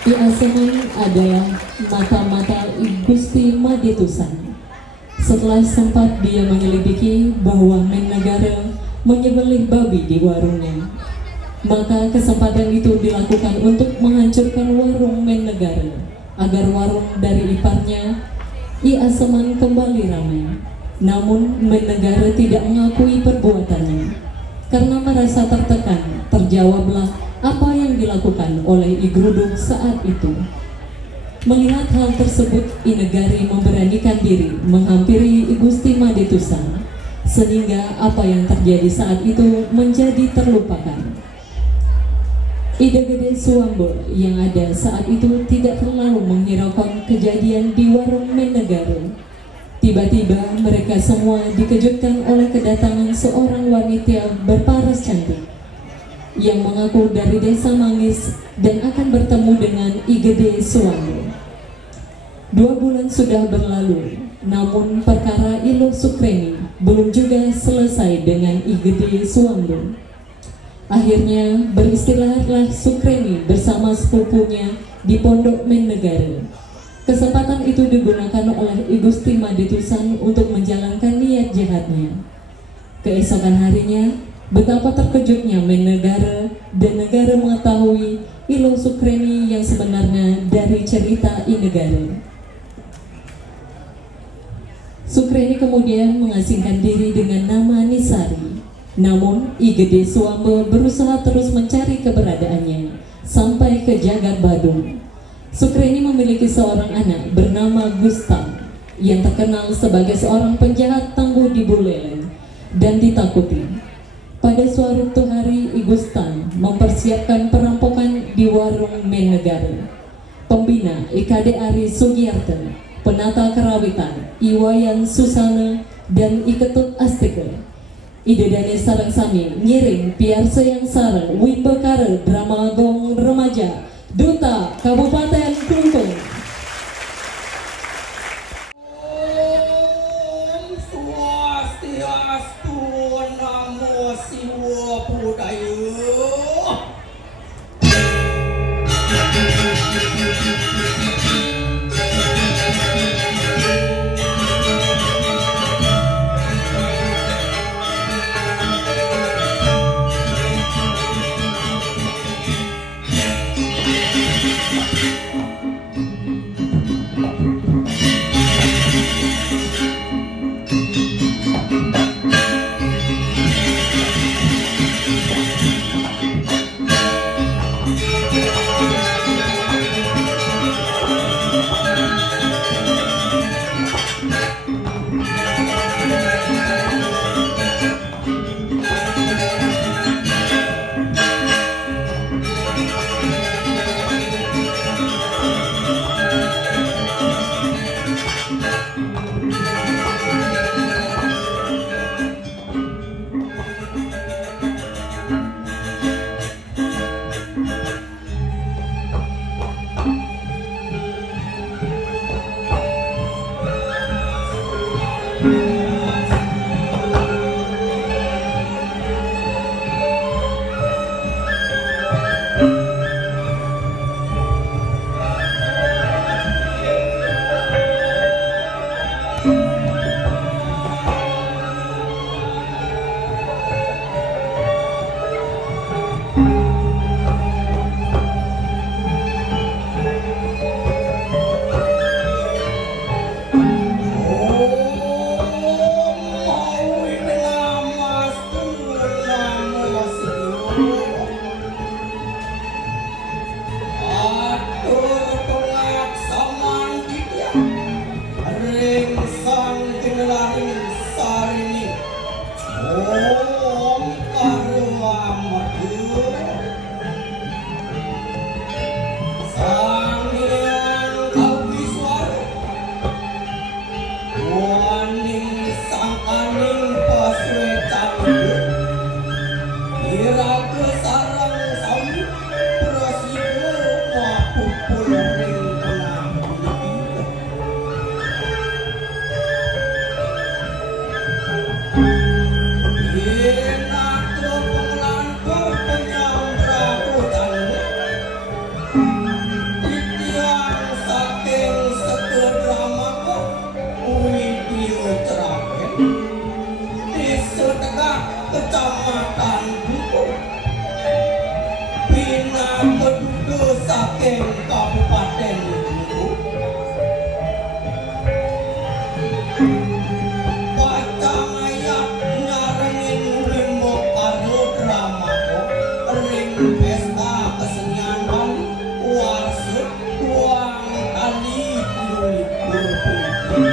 Ki Aseman adalah mata-mata Gusti Maditusan. Setelah sempat dia menyelidiki bahwa Mennegara menyembelih babi di warungnya, maka kesempatan itu dilakukan untuk menghancurkan warung Mennegara agar warung dari iparnya Ki Aseman kembali ramai. Namun Mennegara tidak mengakui perbuatannya. Karena merasa tertekan, terjawablah apa yang dilakukan oleh I Gruduk saat itu. Melihat hal tersebut, I Negari memberanikan diri menghampiri I Gusti Maditusan, sehingga apa yang terjadi saat itu menjadi terlupakan. Ida Gede Suambo yang ada saat itu tidak terlalu menghiraukan kejadian di warung Mennegara. Tiba-tiba mereka semua dikejutkan oleh kedatangan seorang wanita berparas cantik yang mengaku dari desa Manggis dan akan bertemu dengan I Gede Suambo. 2 bulan sudah berlalu, namun perkara Ilo Sukreni belum juga selesai dengan I Gede Suambo. Akhirnya beristirahatlah Sukreni bersama sepupunya di Pondok Mennegara. Kesempatan itu digunakan oleh I Gusti Maditusan untuk menjalankan niat jahatnya. Keesokan harinya, betapa terkejutnya Mennegara dan negara mengetahui Ilo Sukreni yang sebenarnya dari cerita I Negara. Sukreni kemudian mengasingkan diri dengan nama Nisari. Namun I Gede Suambo berusaha terus mencari keberadaannya sampai ke Jagat Badung. Sukreni memiliki seorang anak bernama Gustav yang terkenal sebagai seorang penjahat tangguh di Buleleng dan ditakuti. Pada suatu hari I Gustav mempersiapkan perampokan di warung Mennegara. Pembina IKD Ari Sugiyarto, penata kerawitan Iwayan Susana dan I Ketut Astike, Idedane Sarang Sami ngiring piarsa yang sarang Wibekara Drama Gong Remaja Duta Kabupaten Klungkung. Om Swastiastu, Namo Siwa Budaya. waning sangkaning paswetan iraga sarang sami prasida mapupul ring kenang Inatro pengelantur penyambrabutan titian saking sekedramaku video terakhir di sedekah kecamatan Buku Bina penduduk saking Kabupaten Buku Pacang ayat nyarengin rimok karyo dramaku ring pesta kesenian Bali warsut uang tali libur putih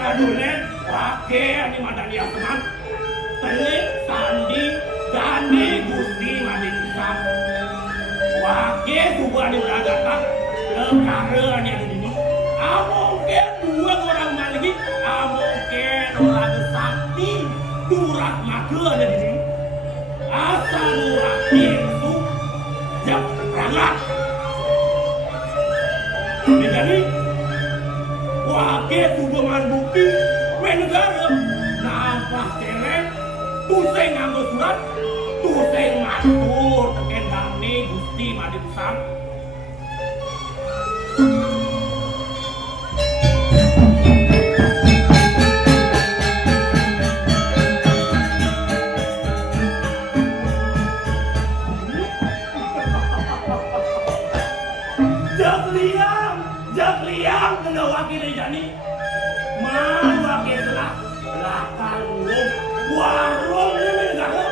ngadulen wake ani madani asman telik sandi dani gusti madin pisang wake subuh ani beragata lekare ani ada dini amungkin dua orang maligi amungkin orang sakti durak maka ada dini asal durak itu jap rangat jadi wake subuh bukti negara nampak celeng tuseng nganggo surat tuseng matur teken dani gusti madi pisang jak liang kena wakil jani man wakil telah belakang warung ni negara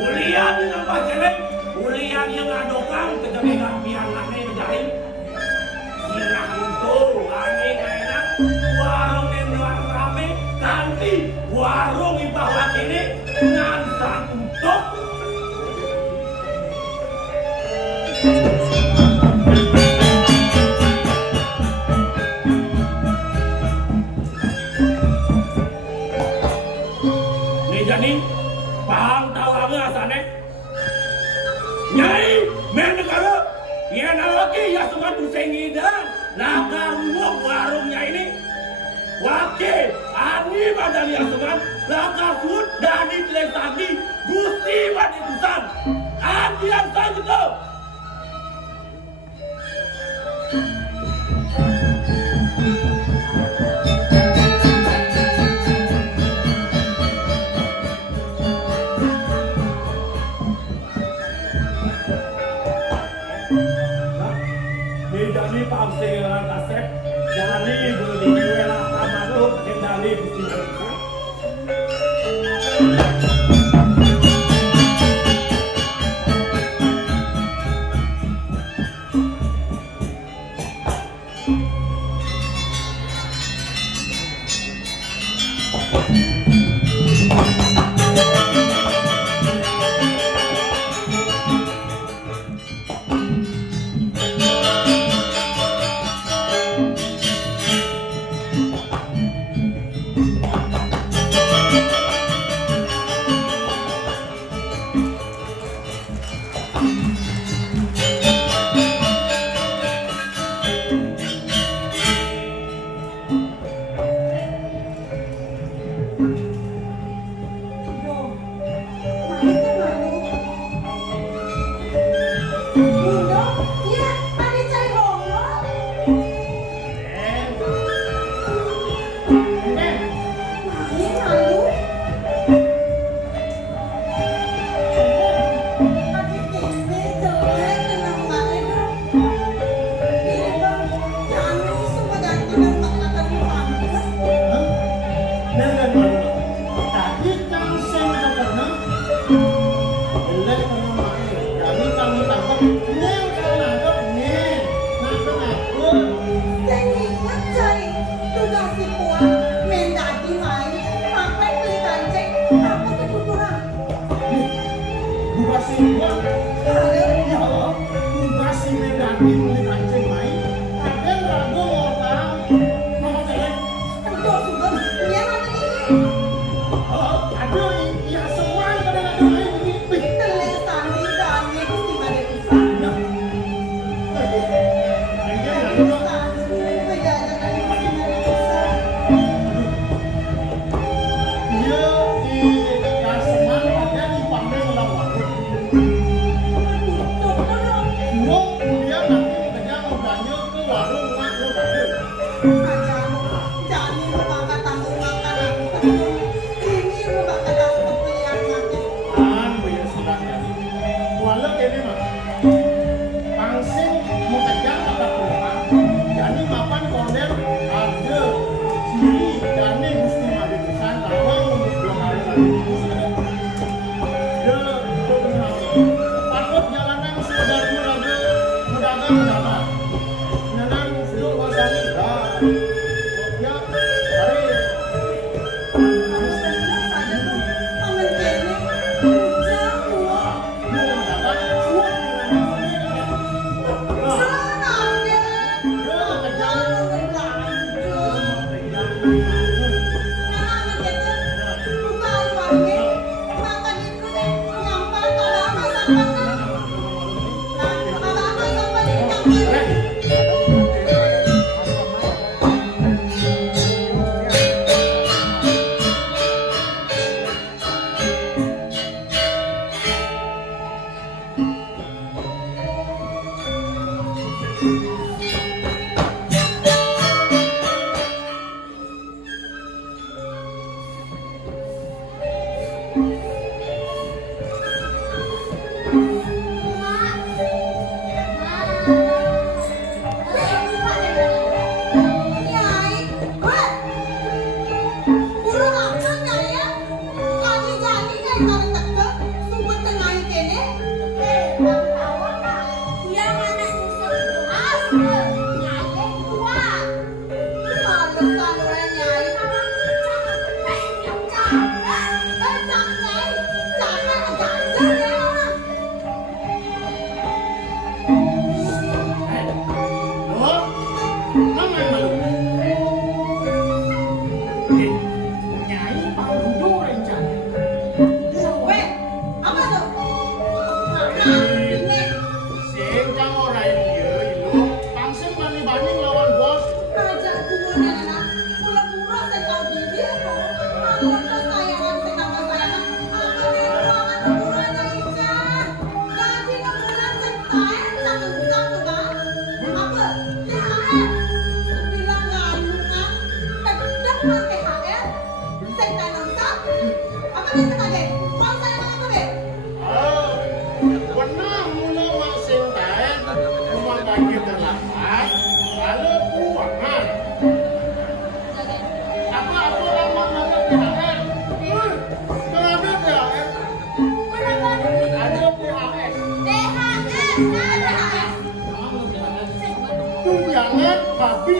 ulian ni nampak jelek ulian yang ngadokang kejagaan biar nane berjahil silah untuk ane kena warung ni warung rame ganti warung ibah wakil ni ngansan untuk jadi paham tahu apa asalnya nyai men negara ya nawaki ya semua tusengida lakar rumah warungnya ini wakil ani badan ya semua lakar sud dani telek tadi gusti wadi tusan adi yang saya gitu jadi pamseran kasep jani beli wela amanu kendali gusti mereka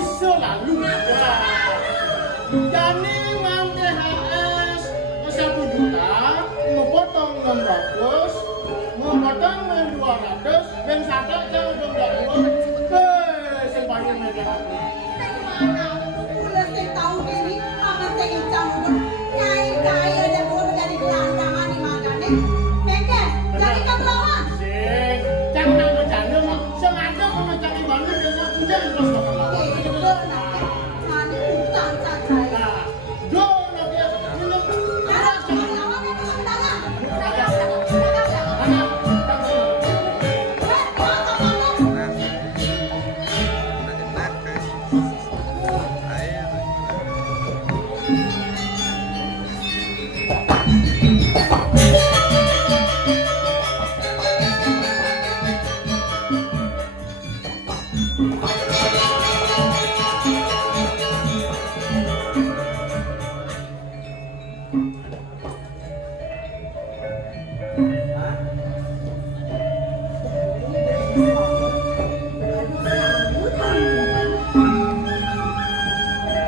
selalu ada. Jadi uang THS 1 juta, mau potong 600, mau potong 200, dan satu jam udah sebanyak media aku. Mana udah saya tahu diri, maka saya icam nyai kaya dan mau jadi gelandangan di makanya. Keke, jadi kebelawan. Sih, jangan bercanda mah. Sengaja kalau cari banget dengan udah terus kebelawan. Nanti utang saja. Jo, nanti minum.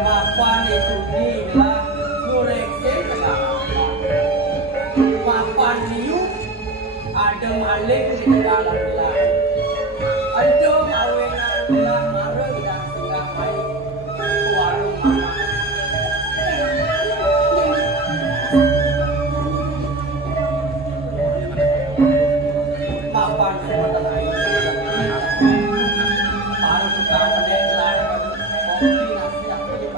Papan itu inilah ngurekin kenapa papan liu ada malik di dalam gelar ada awenan gelar marah dan singgah mai warung mama papan semua lain para tukang pendek gelar kopi nasi apa di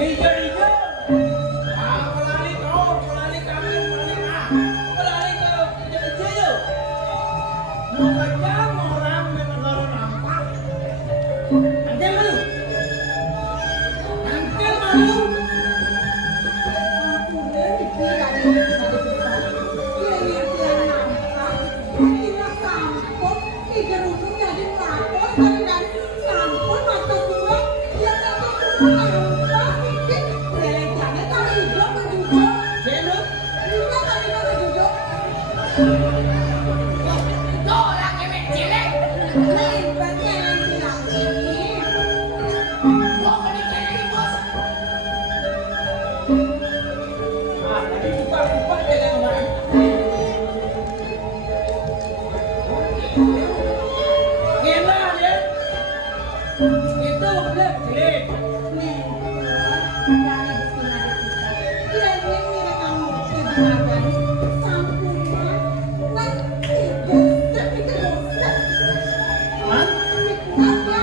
DJ duduk. Jenduk. Iya kali kagak duduk. Tuh orang kemek cilik. Lah ibaratnya yang bilang ini. Mau beli cilik bos. Ah, tadi lupa jaga kemarin. Gila dia. Itu belum cilik. Nih, dari Gusti Mada kita. Iya, ini mira kamu kejualan. Sampurna. Nah, dosa itu dosa. Hah? Kenapa?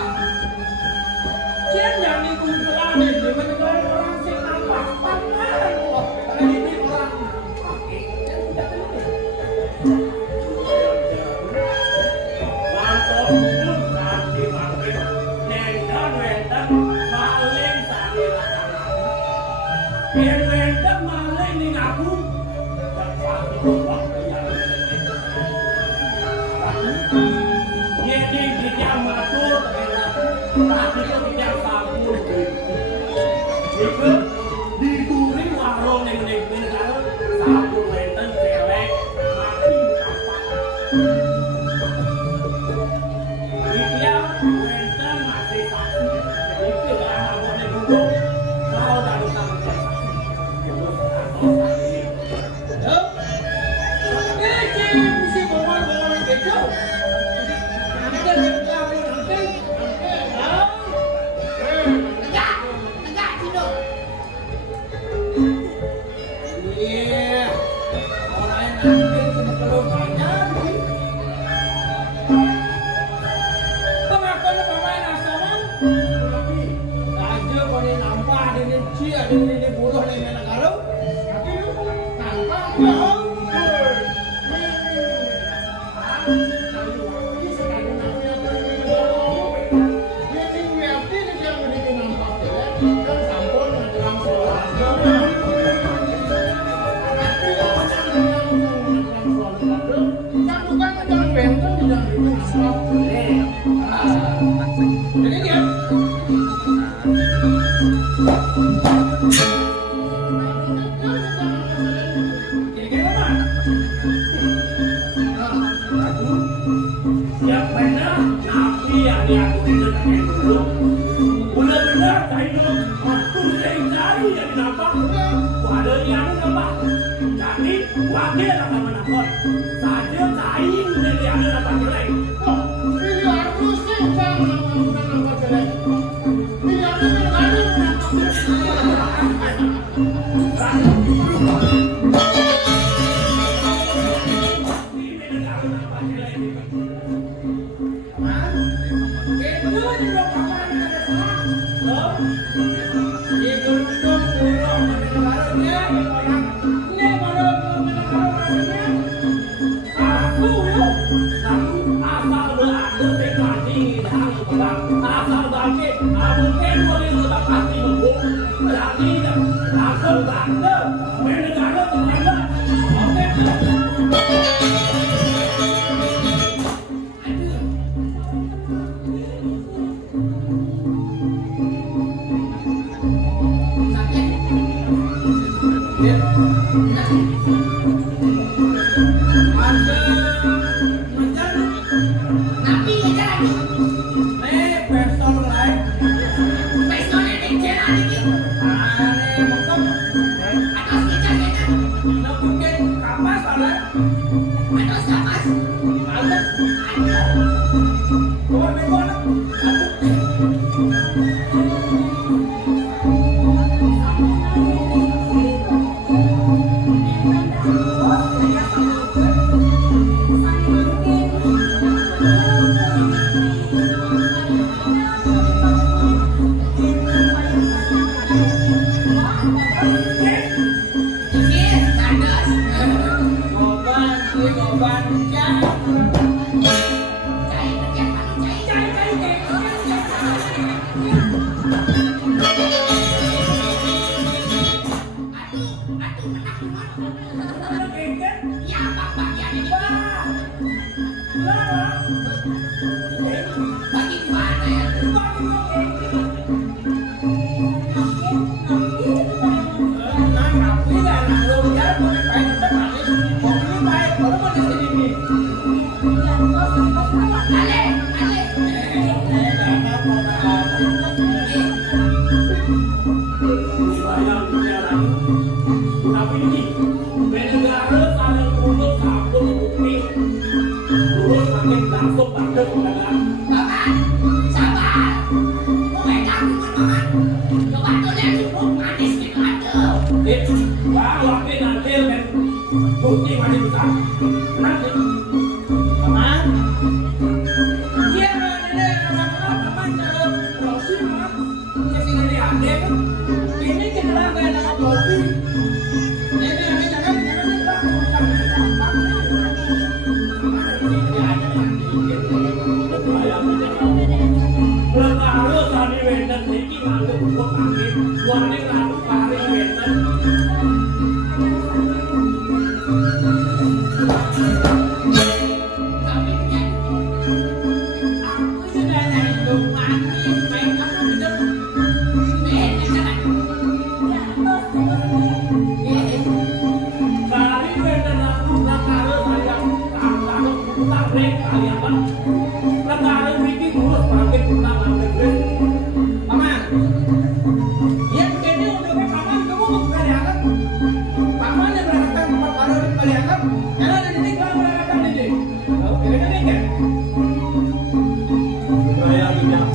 Jangan dikumpulan di negara orang sing nampak pameran kok. Ini orang pakai kan sudah kenal. Mantor pun nanti makin nendang wendang maling tadi laksanakan. Biar wendang maling nih aku dan satu waktu yang jadi dia matur tapi itu tidak sabun. Itu dituri warung yang negara sabun wendang celek mati apa. Dia wendang masih saksi. Jadi tidak ada boleh duduk. Kau dan kamu saksi. Itu atau saksi. Ini mesti bawa gitu. Ada lengkap nanti. Tegak Cino. Iya. Orang nanti cuma perlu banyak. Pengakuan pemain asaman. Aja kau ni nampak ada ni cia, ada ni buruh ni mana kalau. Nampak. Jadi dia kira-kira mana? Yang benar nabi yang diakui dengan dulu. Benar-benar saya dulu waktu saya cari yang nampak. Ada yang nampak. Jadi wakil akan menakut. Saja saing dari ada dapat jelek. Ini harusnya bang nampak jelek. Ini harusnya kali nampak Nabi ngejar lagi. pistol lain. Pistolnya ngejar lagi. Atas ngejar. Kapas ada. Atas kapas. Ada. Keluar dari mana? Nah, ini. Negara saling untuk satu bukti. Terus makin langsung pada keadaan. Bapak, sabar. Pegang teman-teman. Coba tuh lihat cukup manis gitu aduh. Wah, wakil nanti dan bukti masih besar. Nanti. Teman. Dia ada teman Rosi mah. Kesini di Ade kan. Ini kita kayak nama Bobby. Ini jangan Kalau tadi wenden ini ngantuk untuk angin, warna ngantuk pari wenden. aku sudah hidup manis, baik aku hidup. Kali wenden aku kalau saya tak break kalian kan. Kalau ini ngurus pakai pulang ambil. Paman, dia begini udah ke paman, kamu mau kalian? Paman yang berangkat tempat baru di kalian? Yang ada di sini kamu berangkat di sini. Kamu kira kan? Saya ingat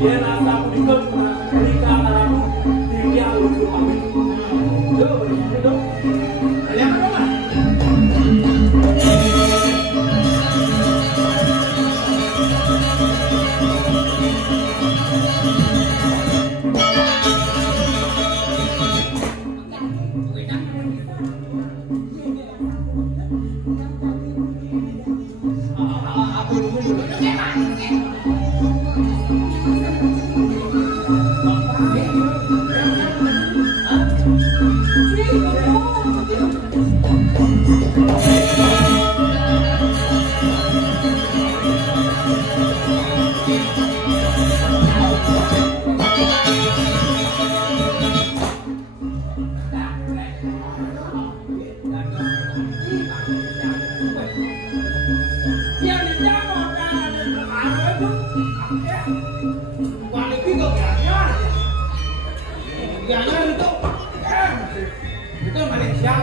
dia rasa berikut ketika kamu dia lucu ambil. Tuh, kalian apa? Aku dulu. Yang dijamu kan ada itu. Kualitas kok jangan itu. Itu Malaysia.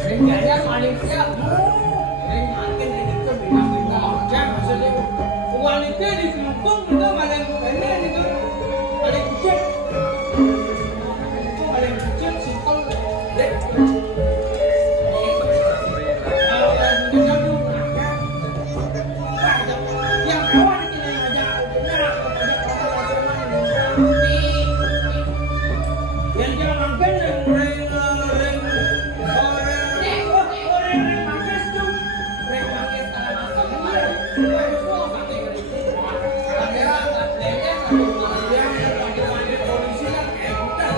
Ringganya Malaysia. Ring makin itu bintang-bintang. Jangan maksudnya kualitas di Kelungkung itu paling keren itu. Paling kecil. Itu paling kecil simpel. Yang kawan kita aja, yang jangan kan ring mangkes tuh, ring mangkes tanah masuk kemarin, polisi kan kayak kita.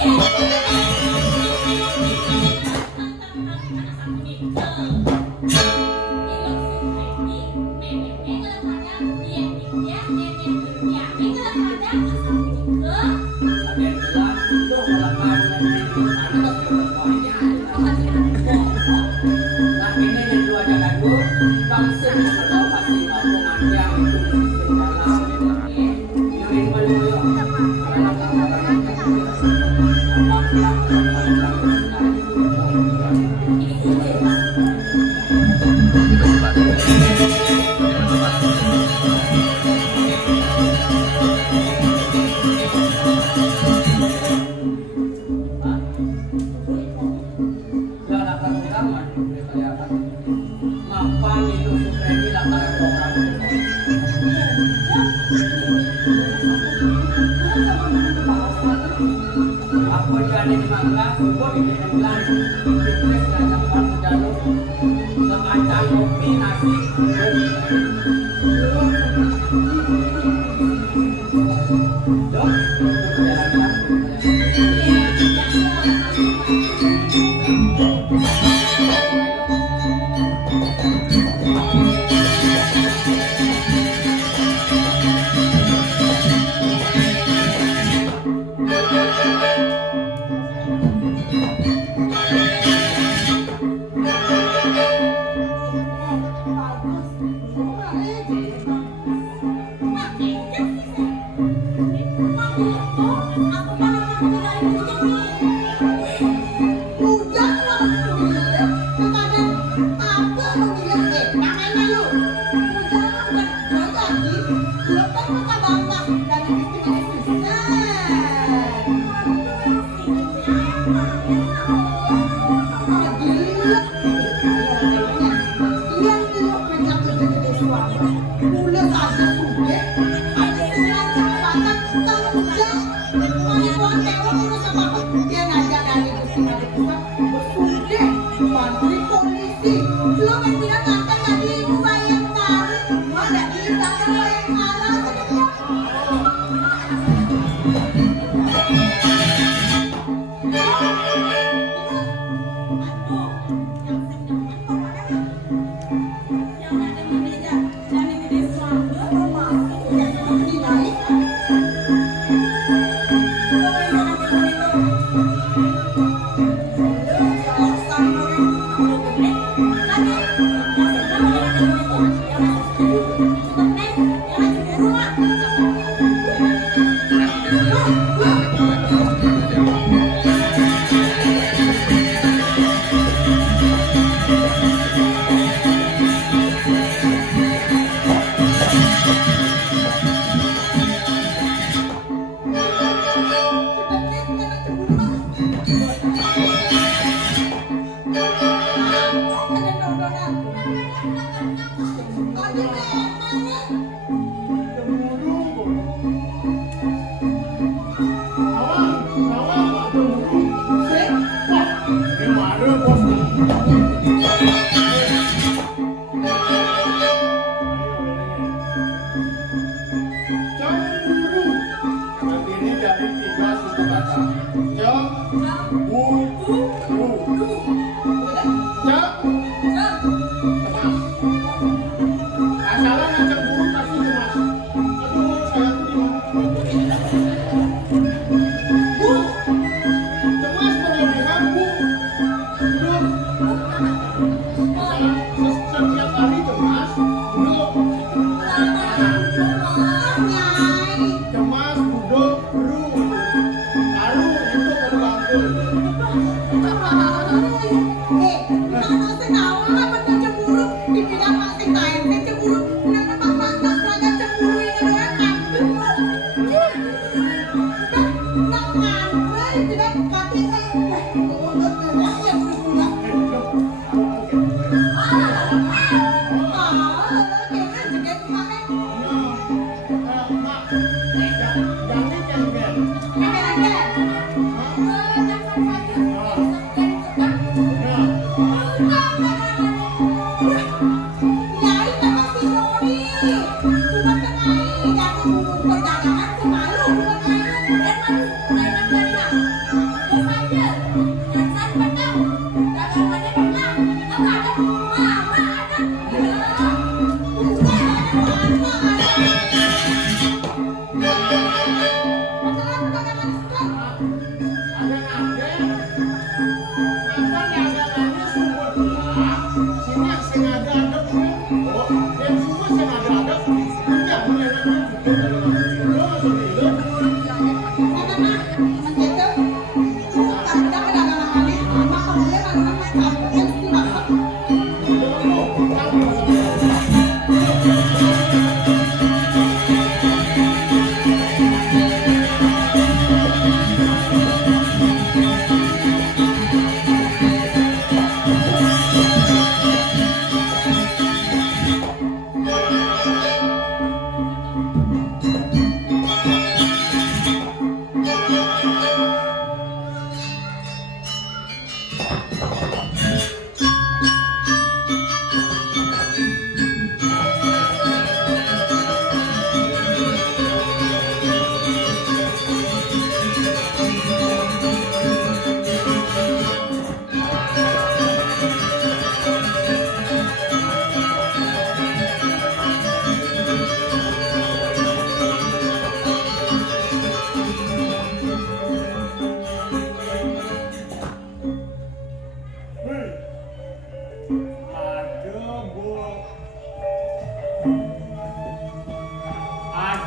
Yeah. subur di bulan fitness dan tempat jalur semacam kopi nasi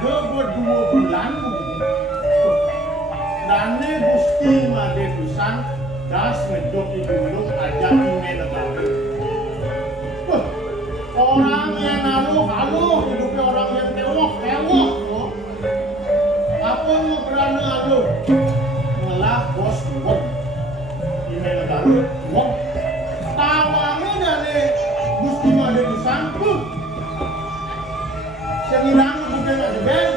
ada buat 2 bulan Dane Gusti Made Dusan das ngedok idulung aja ime negara. Wah, orang yang haluh hidupnya orang yang tewok loh. Apa mau berani haluh? Ngelah bos wong ime negara wong. Tawamu dane Gusti Made Dusan Senirang bukan aja ben,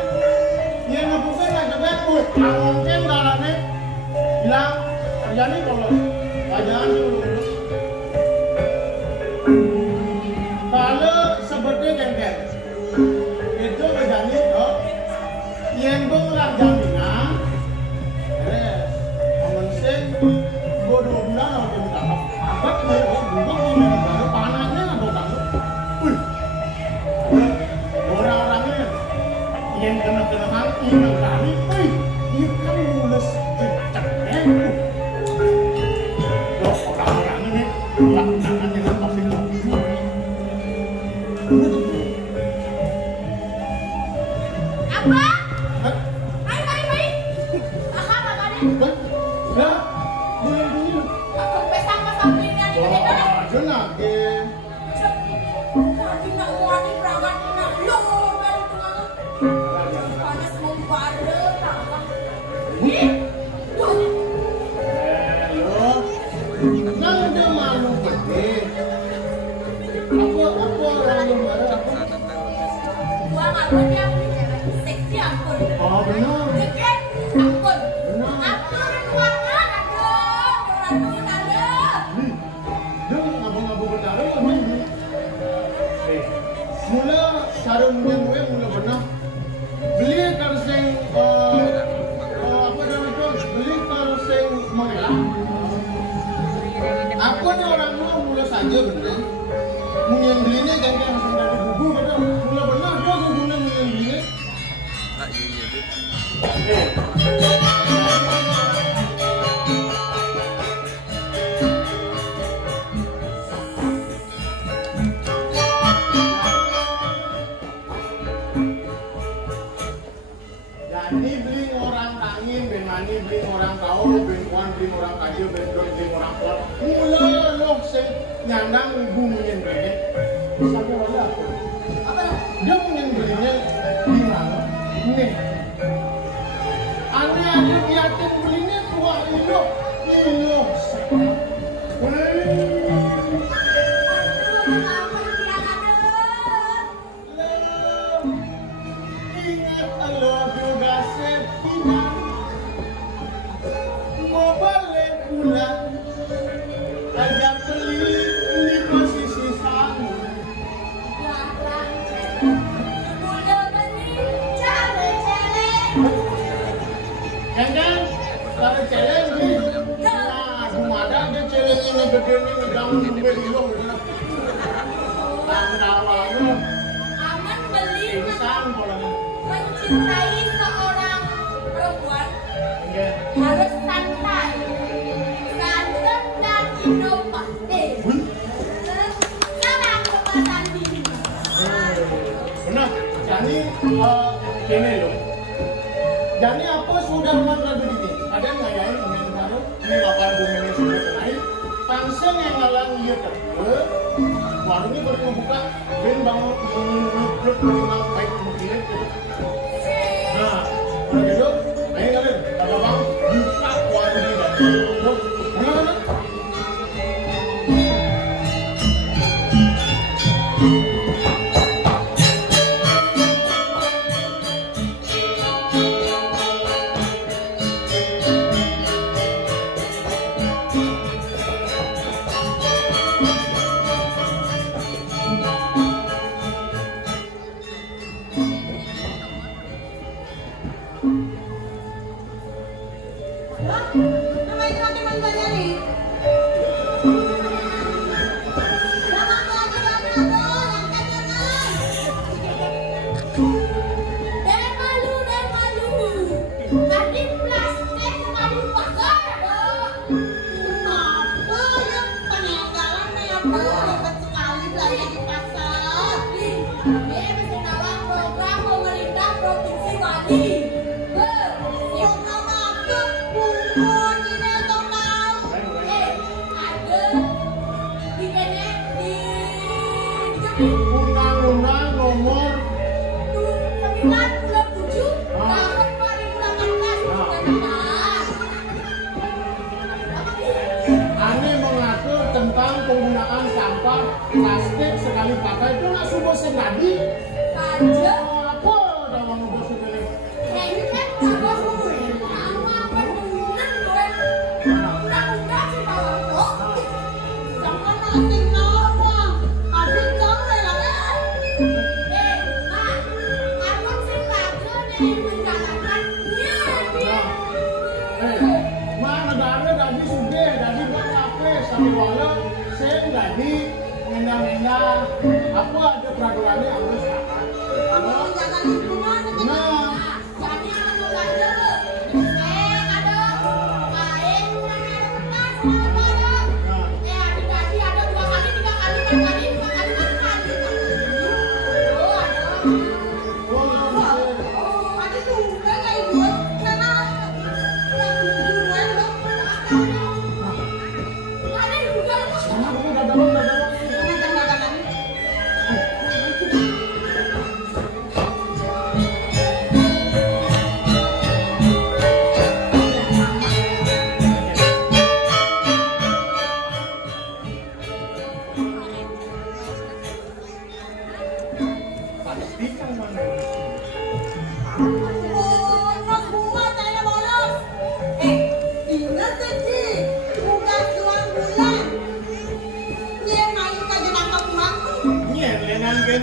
yang bukan aja ben, mungkin dalane bilang terjadi kalau kajian dulu. Kalau seperti jengkel, itu terjadi kok, yang pengulang jaminan, mengensing, gua 2 bulan orang minta apa nih, bukan ini negara panasnya atau kamu, orang-orangnya yang kena hati kali, dia kan mulus cecek, loh orang-orangnya nih, tangannya kan pasti Apa? Baik. Aha, makanya. Lah, dia. Aku pesang pasang pilihan di gede kan? Jenak deh. Tadi nak wani berangkat nak lo dari tengah. Panas membara tak apa. Tuh. Lo, nang dia malu gede. Apa orang yang marah apa? Gua ngapain dia? Seksi ampun. Oh benar. Ceket ampun. Benar. Ampun banget. Aduh, ada. Dong ngabung-ngabung bertaruh apa ini? Mula sarung gue mula benar. Beli karseng apa namanya itu? Beli karseng mengelah. Apa nih orang mula saja benar. Yang belinya jangan langsung dari buku benar. Mula benar dia gugunya yang belinya. Jadi beli orang tangin, ben mani beli orang kau, ben kuan beli orang kayu, ben doi beli orang kuat. Mula loh sing nyandang bumien beli. Sampai wala aku. Apa? Dia punya belinya di mana? Nih. Aneh yatim belinya tua ilo. Ingat lo juga sepinan. Mau balik pulang. Ajak beli di posisi sana. Kan? Kalau celeng nih, nah, gimana dia celeng ini gede ini jangan sampai hilang. Tandawannya Aman beli pingsan kalau mencintai seorang perempuan harus santai, ganteng dan inovatif. Sekarang kepasan diri. benar. Jadi ini loh. Jadi apa sudah mantra ini? Ada yang ngayain pemain baru? Ini 8 ini sudah naik. Tangsel yang ngalang dia terus. Warungnya baru membuka. Ben bangun menurut menang baik mungkin. Nah, kalau gitu, ayo kalian, apa bang? Buka warungnya. Mana? Nama itu nanti mantannya nih. Tadi plastik tadi pasar. Kenapa ya peninggalan ya Bu? Dapat sekali belanja di pasar. Dia mesti tahu program pemerintah provinsi Mah negara dari sugih, dari buat apa? Sampai wala, saya dari mendah-mendah. Apa ada peraturannya harus sepakat. Kamu menjaga lingkungan dengan Nah, Jadi anak mau belajar lo. Ada main, ada. Dikasih ada 2 kali, 3 kali, 4 kali, 5 kali, 6 kali. Oh, ada. oh, ada juga kayak gue karena yang duluan dong. Ada juga. pastikan mana. Orang buat saya bolos. Ingat sih, bukan tuang bulan. Dia main kaja nangkap uang. Iya, lengan kan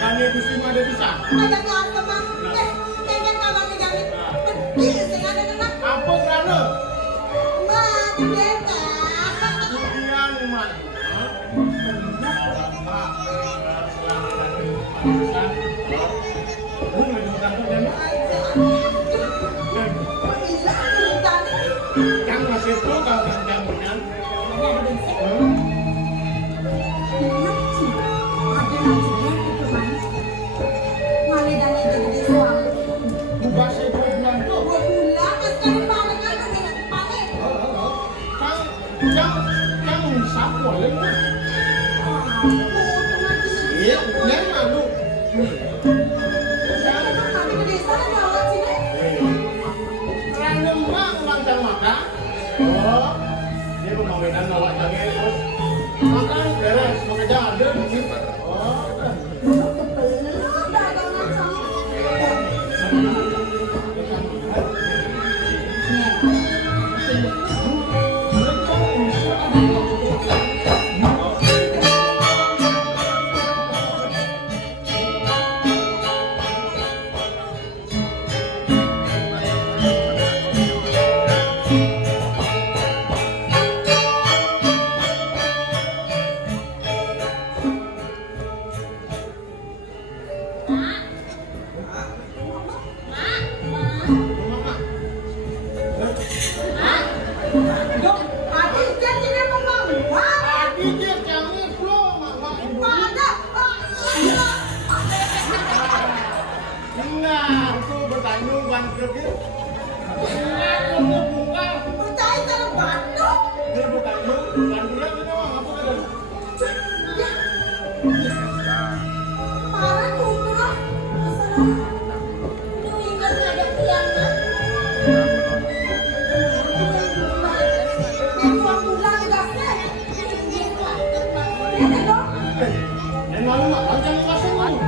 kami Gusti Made bisa. Ada tuan teman. Jangan kabarnya jangan. Pedih sengaja kena. Apa kerana? Mati beta. Kemudian umat. Yang masih itu kalau jamunya. Bukan sebulan tuh. Yang sapu lagi. Iya, yang malu. Random bang makan makan. Oh, dia pemawainan bawa jangan terus makan beres, makan jangan ada. Oh, Adi dia jangan flow, mama ibu. Nah, itu bertanya bangkit dia. Nah, buka. Dia bertanya, bantunya kita mah apa ada? Yang lalu mah, jangan kasih malu.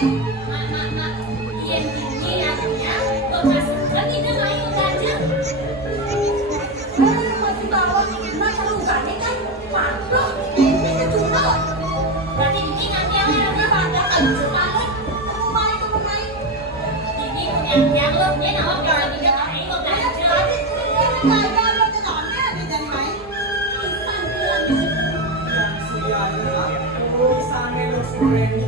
Mak, yen gini artinya bekas kan ini main aja. Masih bawa masa lu gani kan patok ini cuma. Berarti ini nanti yang lebih pada kan banget. Main ke pemain. Ini yang lo dia nama gak dia main lo aja. Berarti ini ada lo tenangnya di dari main. Insan bilang di situ. Yang siapa? Oh, sana lo sureni.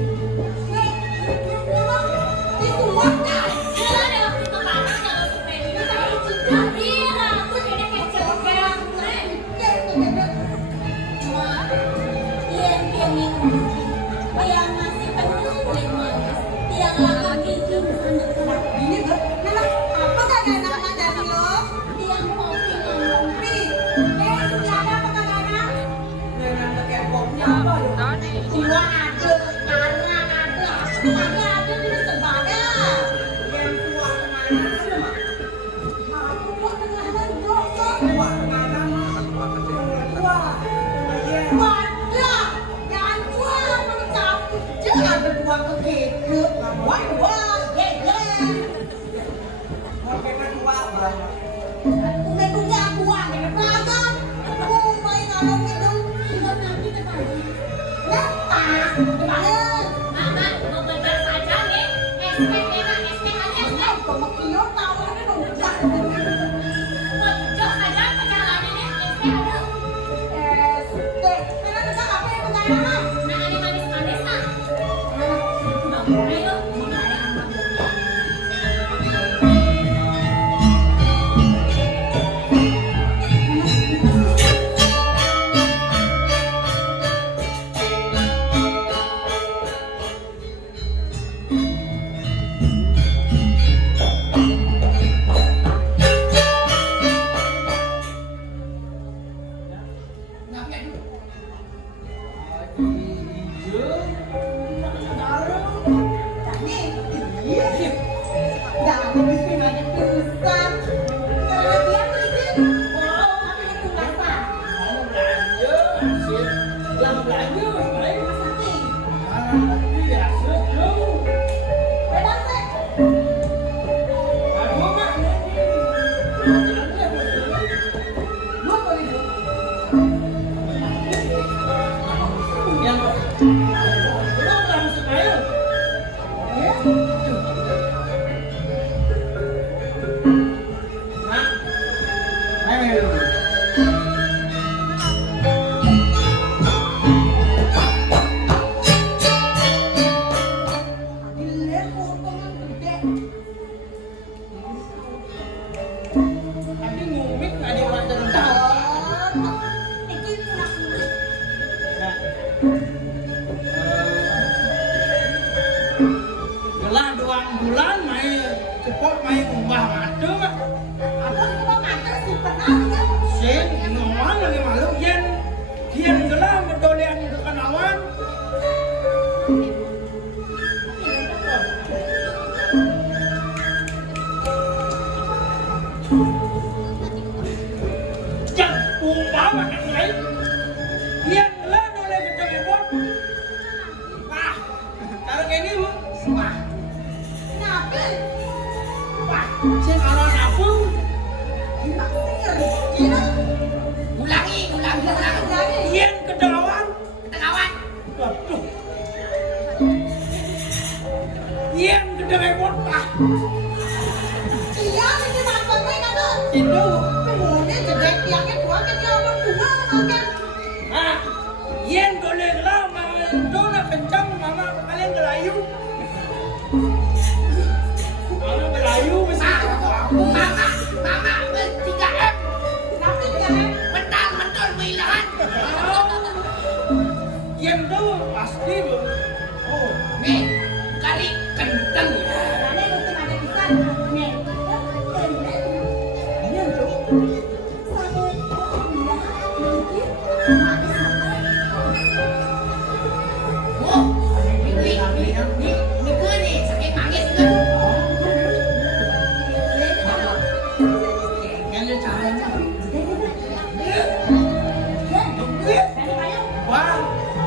Wah,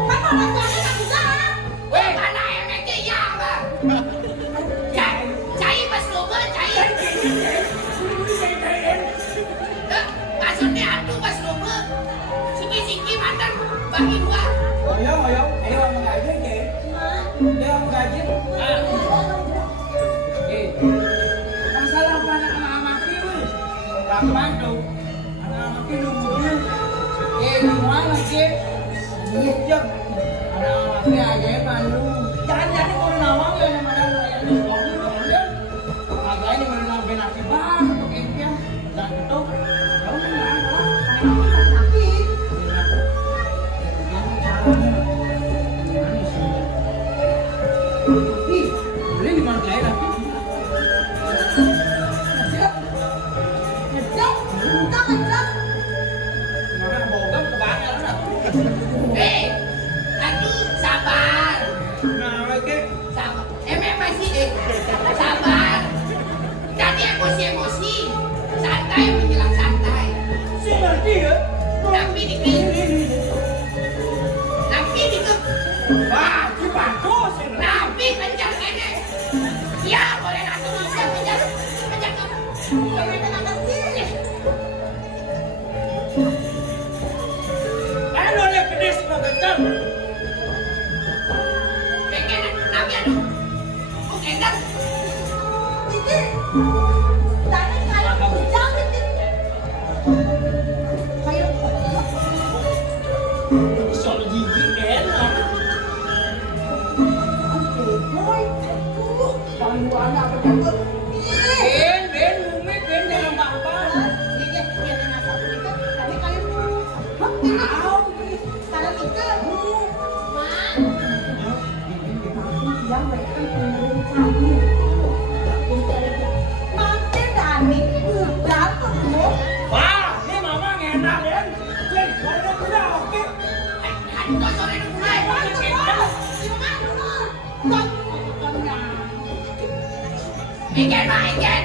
kan mana sana bisa? Weh, mana yang ya, Bang? bantu. Anak-anaknya nunggunya. Gimana sih? Iya, anak-anaknya aja yang bantu. Jangan-jangan mau nawang ya yang mana yang ada. Agak ini mau nawang benasi banget begini. Dan itu, kamu kenapa? Tapi beli di mana lain lagi? ngejek, bukan ngejek. Mana bogam kebanyakan lah. Aduh, sabar. Nah, lagi. Sabar. Masih sabar. Tadi emosi-emosi. Santai menjelang santai. Si ngerti ya? Tapi dikit. Wah, si bantu sih. Tapi kejar kene. Ya, boleh langsung bisa kejar. Kejar kamu. Kayaknya nggak ngerti. Ayo lihat kedis mau kejar. Pengen nabi aduh. Oke, dan Ini, tadi kayak hujan gitu. Kayak Soal gigi enak. boy, gangguan apa janggut? Ben, bumi, ben jangan bapak. Ini yang dengan satu itu, tapi kayak tahu. Kalau itu, yang mereka pengen cari. Nanti Dani udah tuh. Wah, ini mama enak Ben. Ben, udah oke. aduh sore dulu mulai. Ikan, Pak, ikan.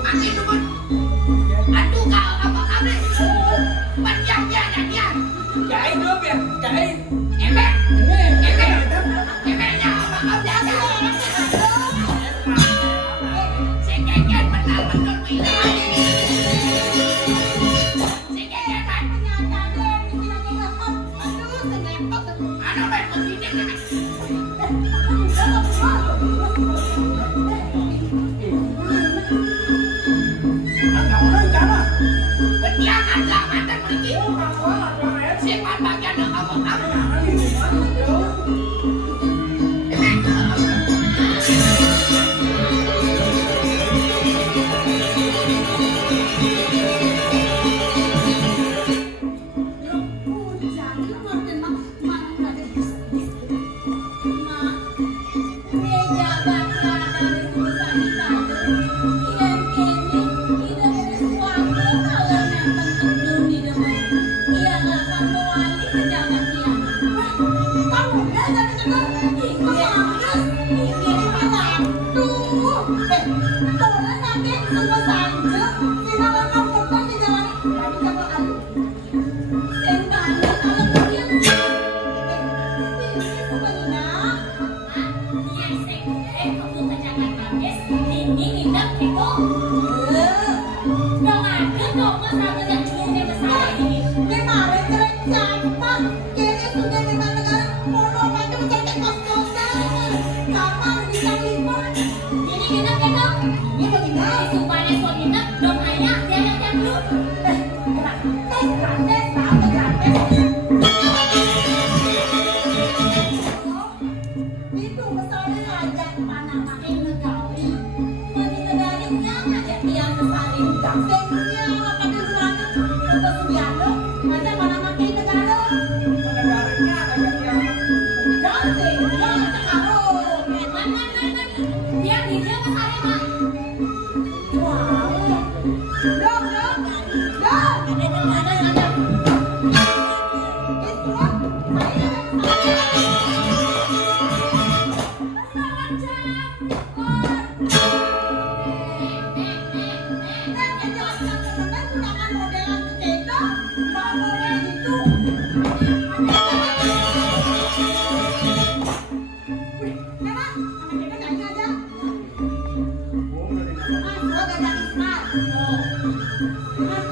Makin dukun. Aduh, kau apa kamu? Panjangnya ada dia. Cai dulu ya, cai. Emek. Emeknya apa kau jaga? Si Keken benar-benar bilang. Si Keken, Pak. Aduh, Pak, begini, Pak. Agak orang cara. Betiang ada mantan pergi. Simpan bagian yang kamu tahu.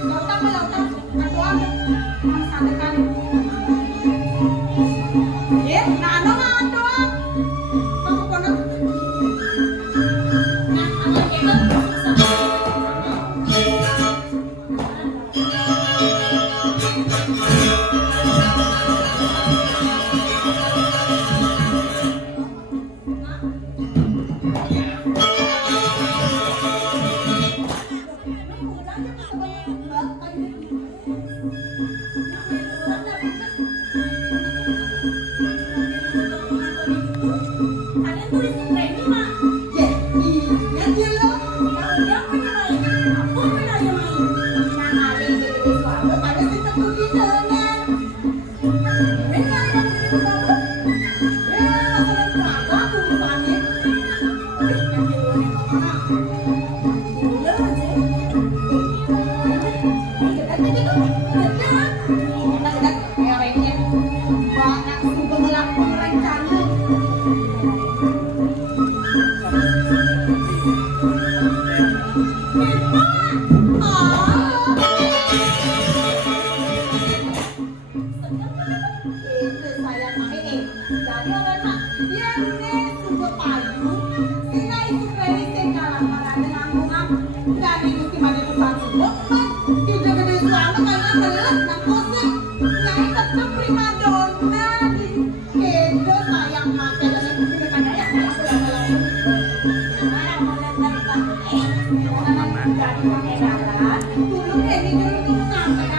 Lautang, aku ambil. Sampai kali. mandi tuh satu ide gede suami kayaknya belet nang musik nyai tetep prima donna di kedo sayang mati dan itu juga kan ya dulu deh ini dulu kadang-kadang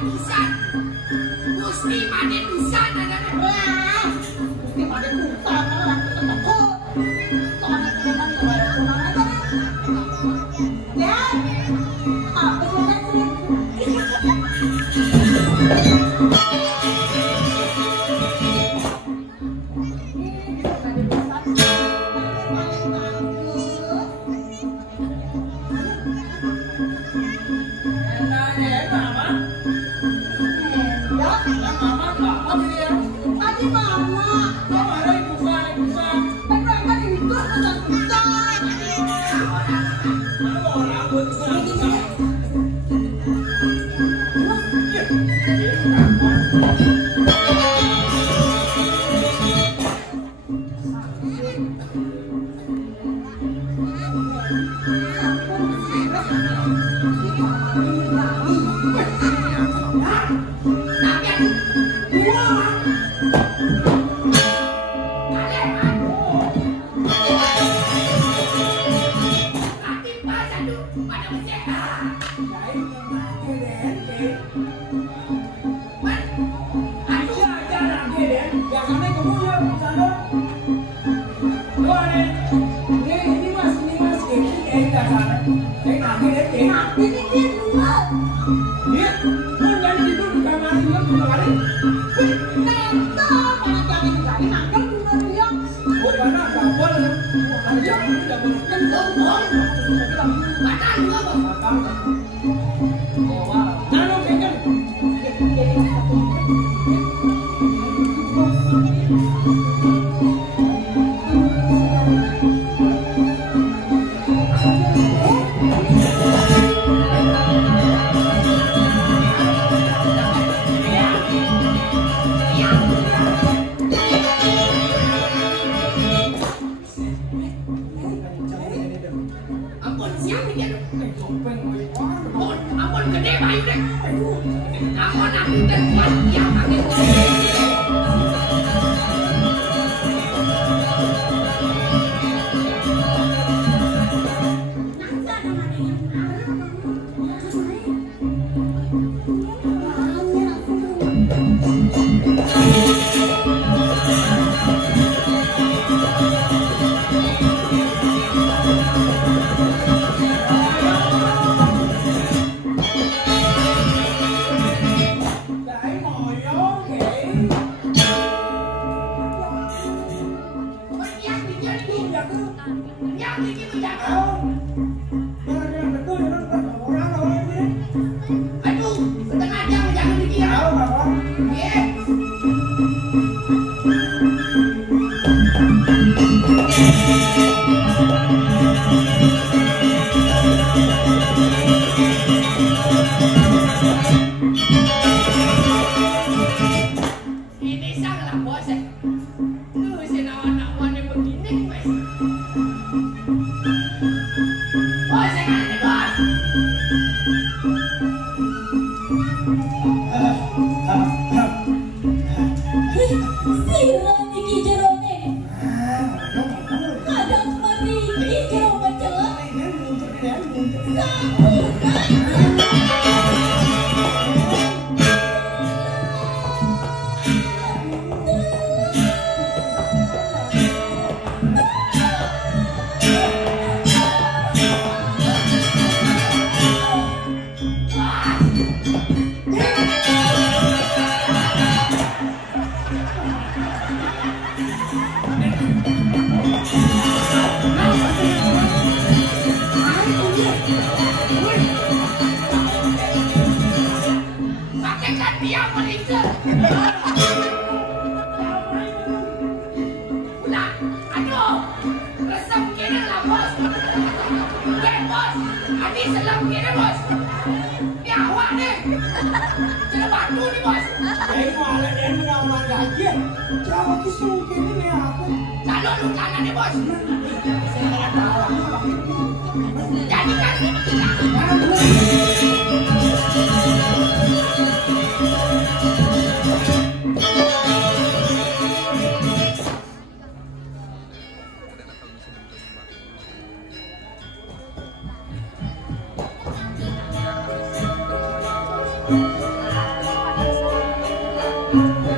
Dusan. Gusti Made Dusan ada. Wah, Gusti Made Dusan lah, takut. Soalnya kalian soalnya aja. Ya, apa sih? Halo.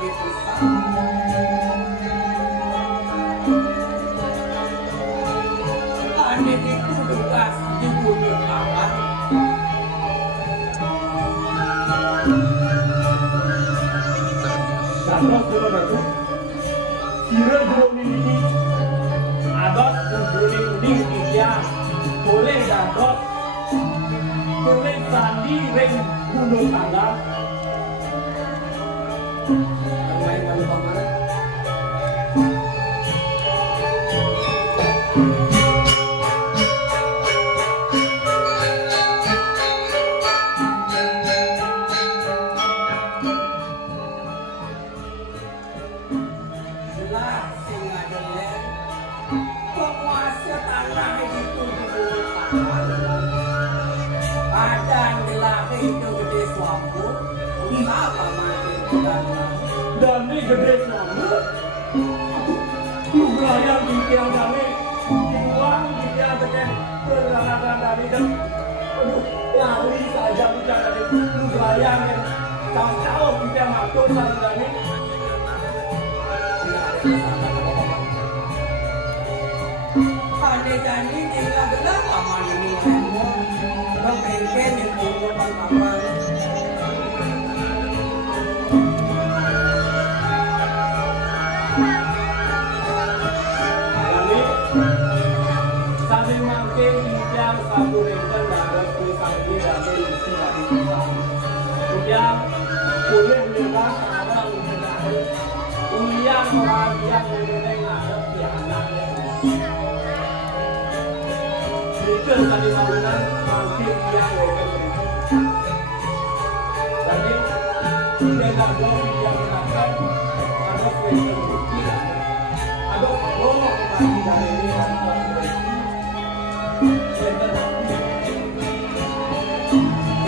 lagi bisa. Ane itu tugas dibunuh aman. Dados dulu datu. Kira belum ini. Ados belum uning dia. Boleh dados. Boleh sandi ring gunung tangga. Ramai malu paman. Jelas sing ngadeler penguasa tanah itu dulu tanah. Adan dilaki itu gede suampu. Lima paman dan Dan ini gede selama. Lumayan di tiang kami. Dibuang di tiang dengan peralatan dari dan aduh lari saja bicara dari lumayan yang tahu-tahu kita masuk sama kami. Ane janji tinggal gelap paman ini semua. Berpengken yang puluh paman. Kami sambil makin bincang satu renter dan resmi sambil kami isi lagi kita. Kemudian boleh melihat ada ulian orang yang mengenai ada di anaknya. Jika tadi bangunan makin yang tapi tidak ada yang menangkan ada presiden ada orang kembali dari ini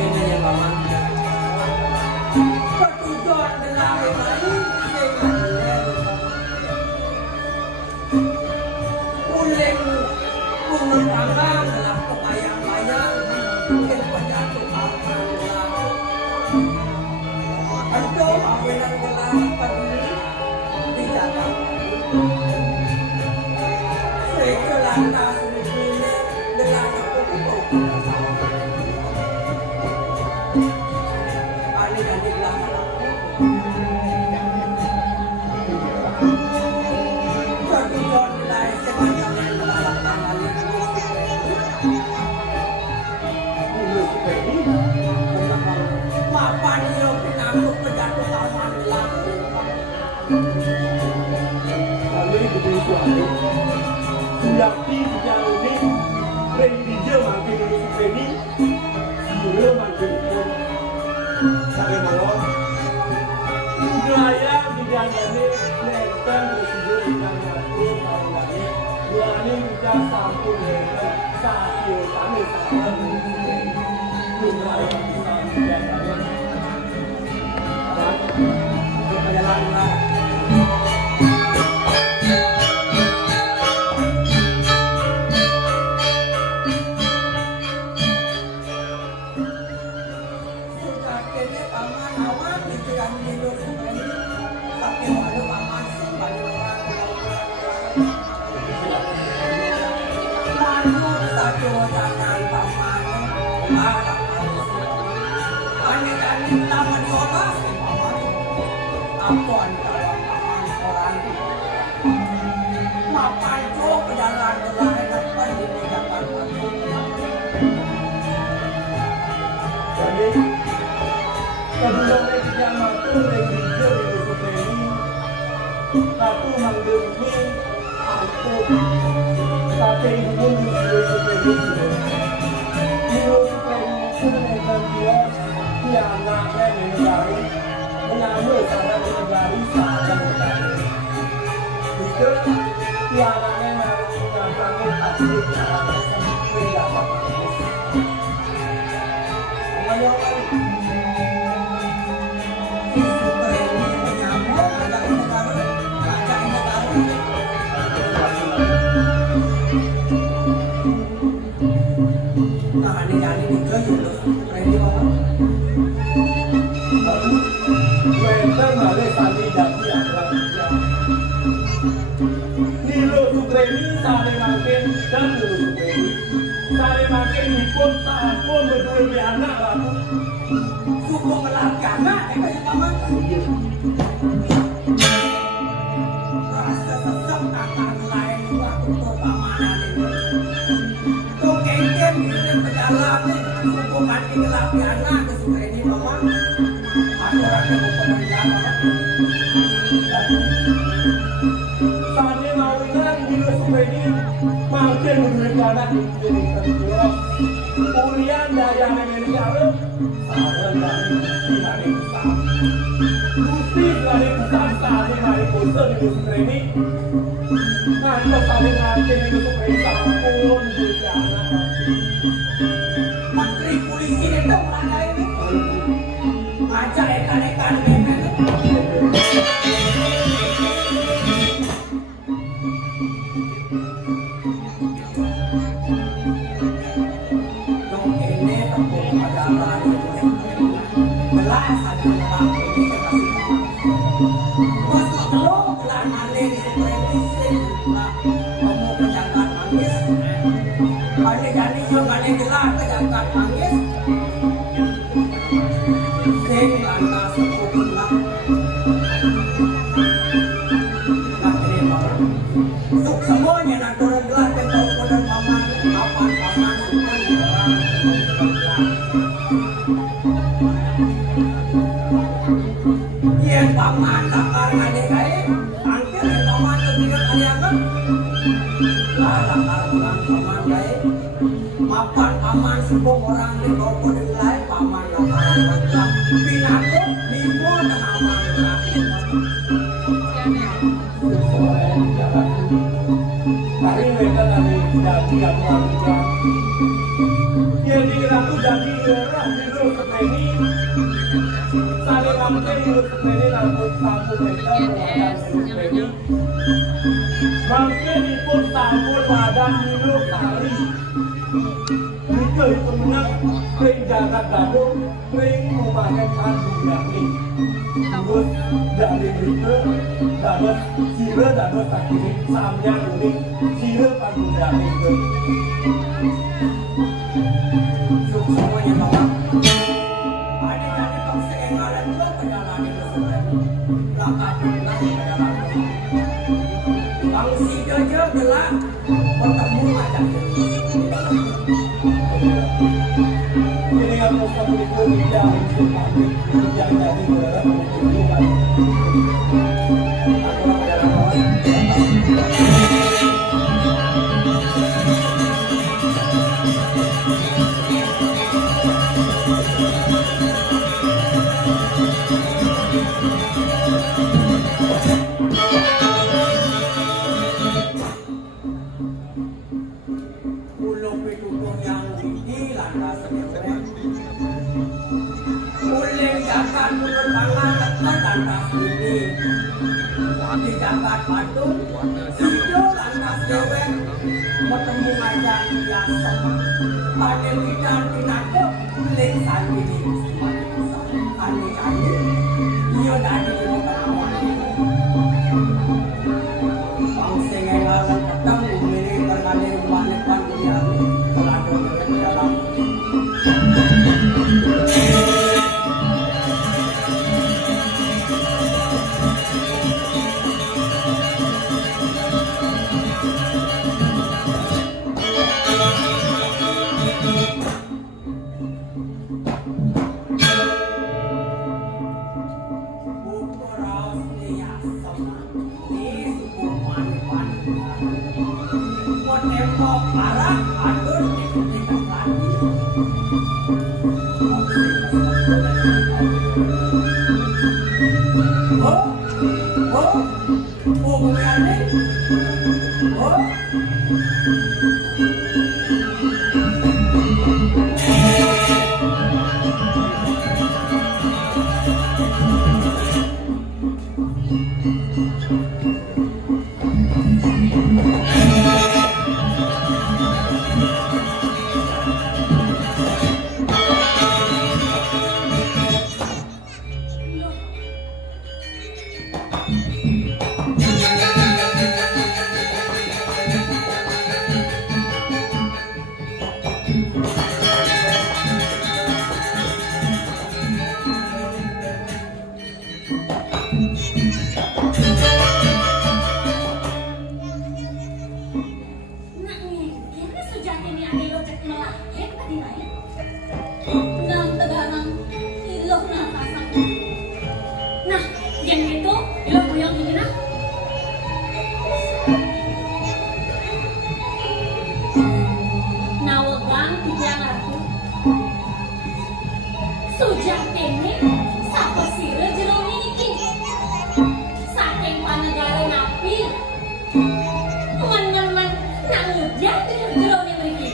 Ini yang paman. Pertujuan dilaki lain dengan uling pungut tangan dalam kebayang-bayang mungkin penjatuh paman gelap. Aduh, awilan gelap peduli tidak tahu. Sekelana sebetulnya dengan aku Ani dan di belakang satu john nilai sepanjang yang melalakkan kali mapan iyo pinangkuk penjatuh paman gelap. kami begitu ada Suyakti yang ini Rendija makin dulu ini Sura makin dulu Sampai malam Gaya di dalamnya Lentang bersujud di dalamnya Tahun-tahunnya Dua ini bisa satu lentang Satu kami sama Jumlah yang bisa di dalamnya Perjalanan akhirnya paman awan dibilang hidup seperti tapi waduh paman sih banyak orang lalu satu jangan paman marah aneh-aneh lama diolah sih paman apa antara paman orang mapan tuh pedagang gelai dapat dipindahkan Jadi kedua mereka mampu Rendija di desa ini Satu manggil ini Aku Sate ibu di desa ini Kilo ini Senekan dia Di anaknya di negara Mengambil sana di negara Sahaja negara Itu Di anaknya Mengambil hati di negara Tidak apa-apa Wenten balik sandi dan Sane mawinan dino supeni makin menurut jadi terjurus ulian daya memiliki arep sahabat dari hari besar Gusti dari besar sane hari bosan dino supeni ngantos sane ngakin dino supeni sampun jadi anak Menteri polisi itu mana ini? Ngajak ekan-ekan memen. Dong ini tepung adalah belas satu orang ini kasih. Masuk lo belah malin seperti lah kamu penjagaan manggis. Ada jadi yang mana gelar penjagaan manggis. Sing lantas sepuluh untuk semuanya nak turun gelar tentang kodam paman paman semua orang yang paman lakar ngade kae angker yang paman kebiak aliangan lah lakar bulan paman kae mapan paman semua orang di kodam lain paman lakar lakar pinatu minggu dan paman hari mereka nanti jadi keluarga yang dikiraku jadi orang dulu seperti saling mampir dulu seperti rambut satu meter dan seperti mampir di pun sambul badan dulu kali itu menang kering jangan gadung kering memakai kandung ini terus dari itu dapat sila dapat sakit samnya unik sila pandu dari itu semuanya bawa ada jadi toksik yang ada juga perjalanan itu lakar lakar perjalanan bangsi jojo gelap bertemu macam ini yang mau kamu itu tidak untuk pabrik yang jadi berat menunjukkan pulau penduduk yang tinggi lantas boleh jalan menurut tangan tekan lantas ini di jalan batu sido lantas dewek bertemu aja yang sama pada bidang pinatu boleh sandi aneh-aneh dia dari di penawan bangsa yang akan ketemu ini terkali rumah depan dia terlalu ke dalam Nah, Yang itu, ilo buyong gini nah. Nawagang tiang ratu. Sujak kene sapa sira jero niki. Saking panegara napi. Teman-teman nak ngejak jero niki.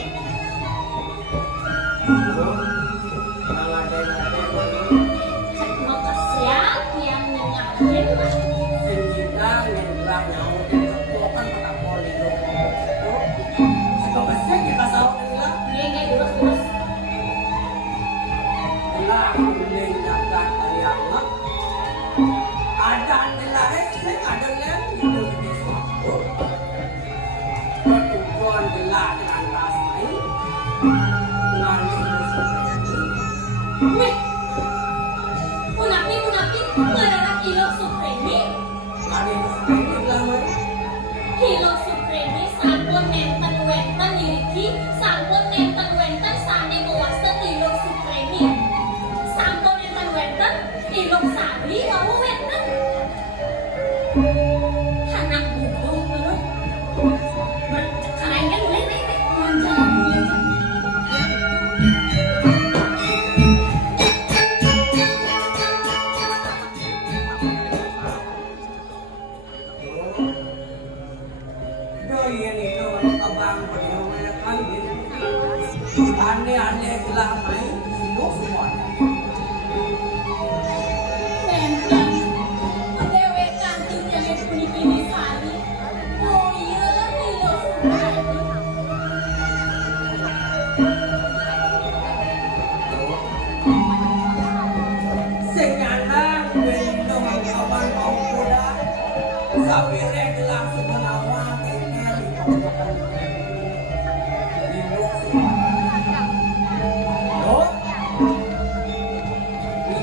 Cek makasiat yang nyengahin lah. Sehingga nyenggak nyawa dan kebuakan kata poli lo. Sebab kita sahur nila. Nggak terus. Nila kuning jagat aliangat. Ada nila ada yang hidup di suatu. Pertujuan nila dengan rasai. Ngalih Weh, munapi, ngararak ilo supremi. Ilo supremi sampun nenten wenten liriki, sampun nenten wenten sane mewasta ilo supremi. Sampun nenten wenten ilo sari wawu wenten. Anak bubung lho. Bercakaran kan boleh nek manjalan. Aneh-aneh gelang main ilo semua. Benteng, mendewe cantik yang puni-puni sari. Oh iya, ilo supremi. Sengalang gendong kawan kau kuda. Sabire gelang semenawa tener ilo semua.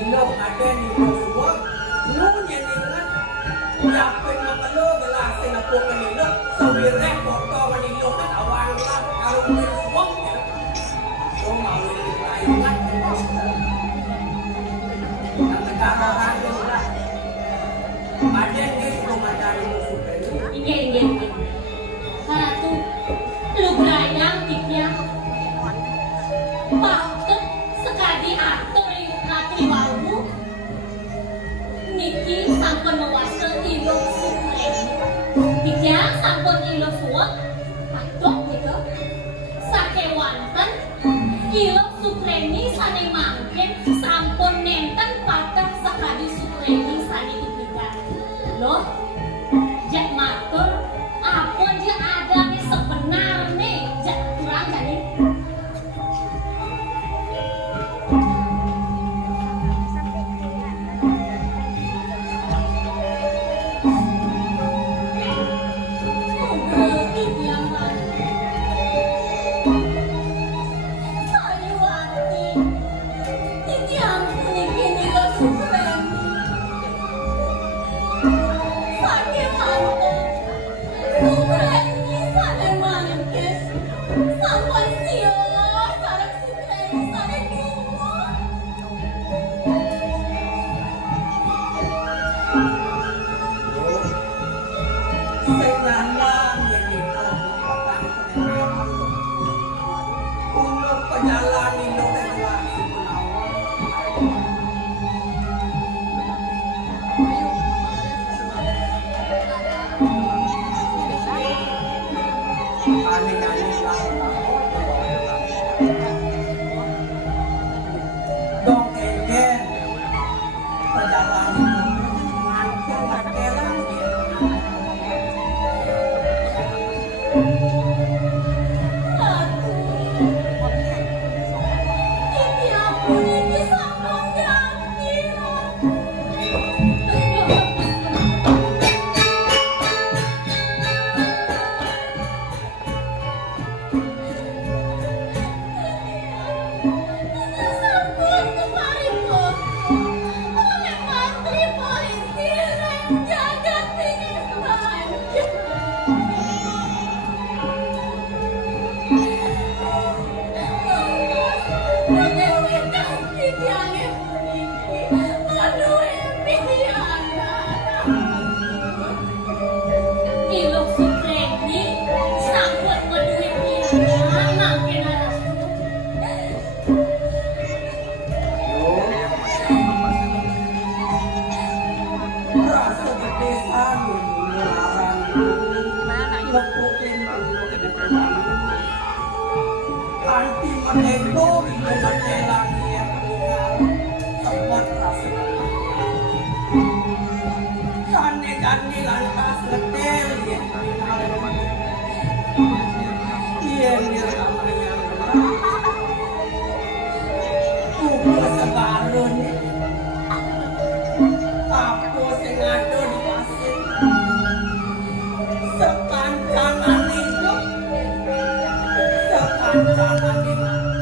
Ilok ada di bawah, nunya dengan dapat makalo gelasin apa kan ilok, sawire potongan ilok kan awan lah kalau bersuang ya, so mau dilainkan, yang negara ada lah, ada ni rumah dari musuh ini, Ingat. Karena tuh lu berayang tipnya. Patut sekali atur ratu wawu. Niki sampun mewasa ilo supremi. Tiga sampun ilo suwak. Patut gitu. Sakewanten ilo supremi sane mangken sampun nenten patah sekali supremi sane tiga. Loh, jak matur apa aja ada nih sebenarnya jak kurang kan nih. rasa gedesan larang lepukin mandu gede pegang anti meneko itu gede lagi yang meninggal tempat rasa kane jani lantas gede yang meninggal iya diramai yang kuku sebalun aku sing ado di pasir sekancangan hidup sekancangan di mati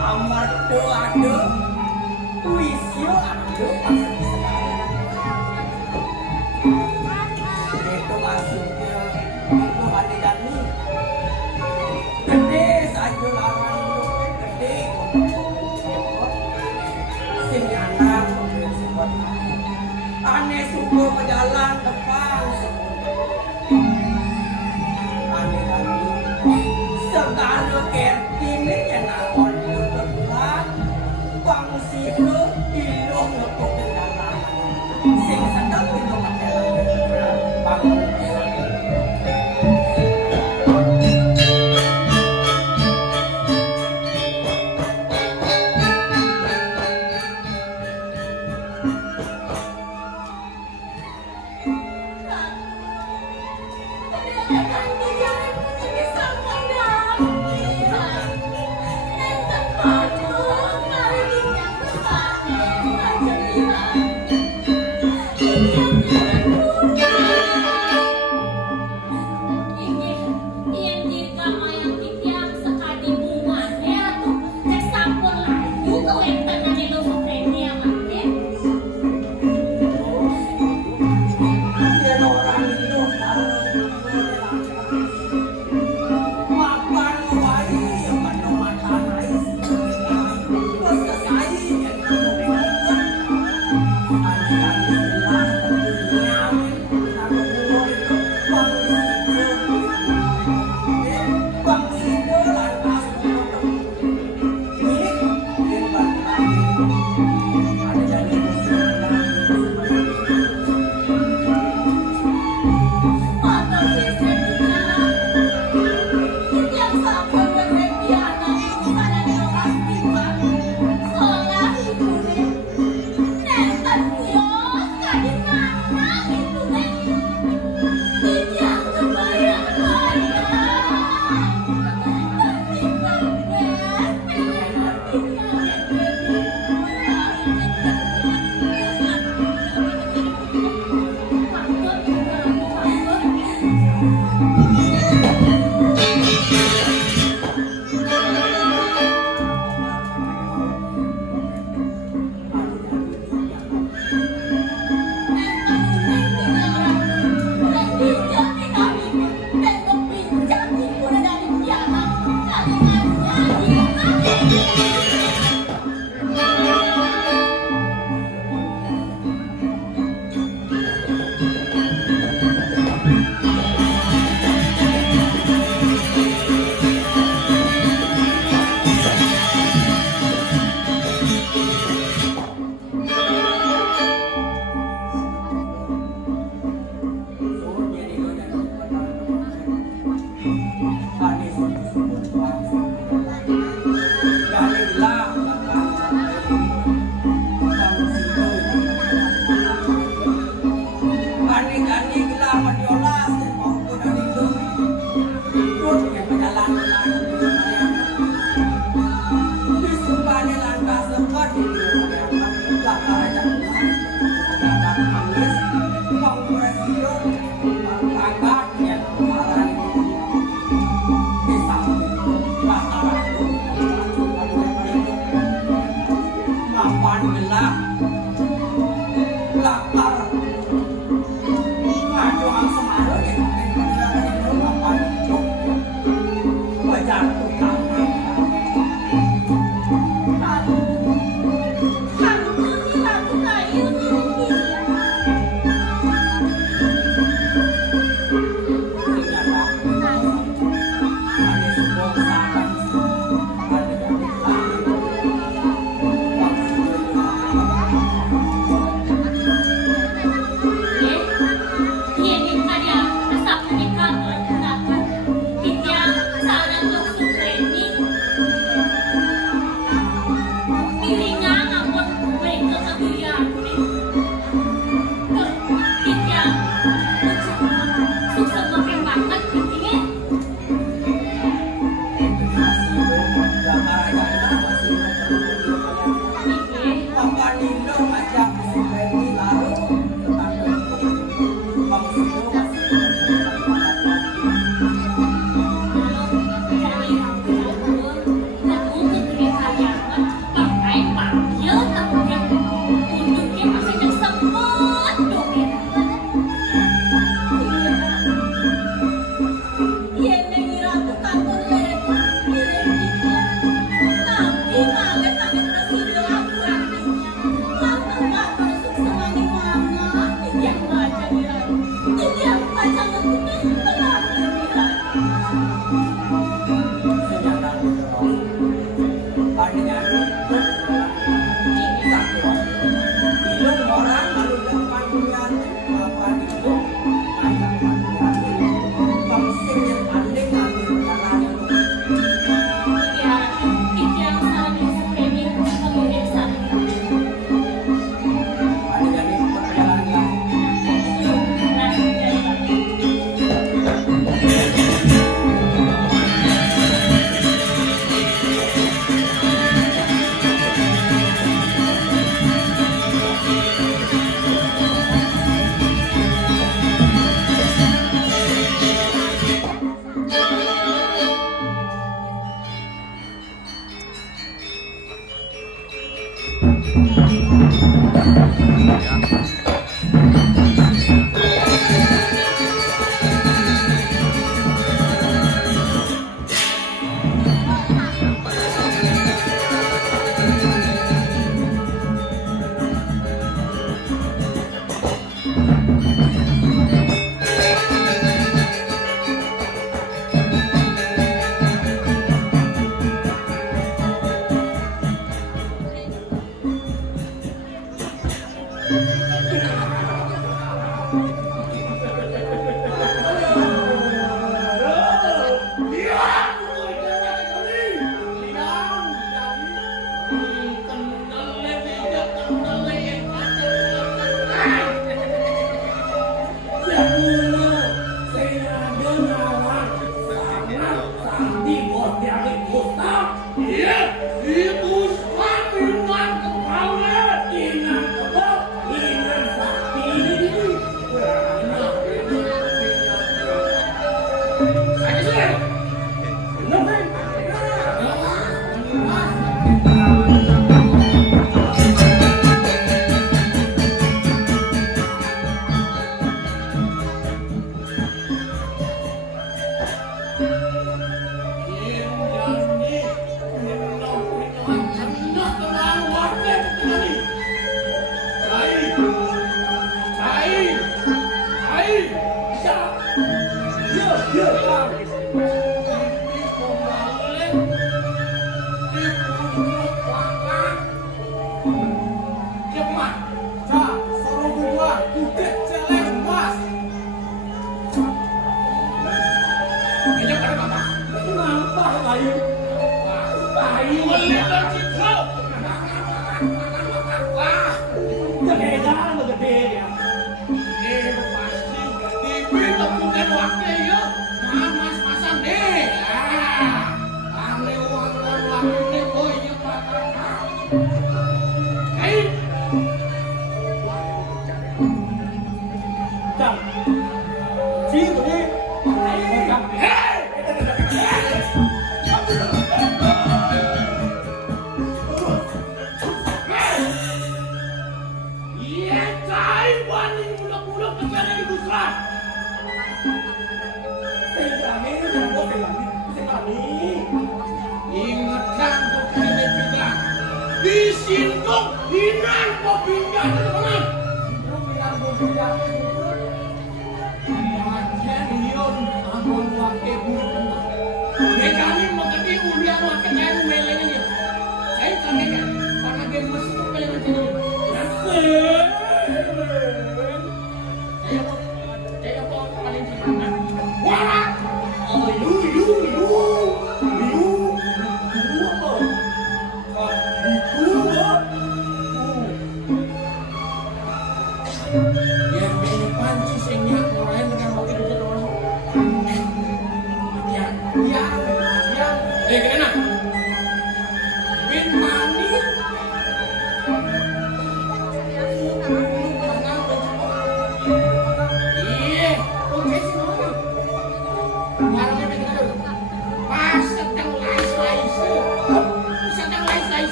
amardo ado wisyo ado itu maksudnya itu hati jani gede saja larang gede sing anak aneh suku berjalan depan aneh lagi segala kertine kenangan terbelah bangsi ke ilung lepuk kendaraan sing sedang itu masalah bangun Thank you.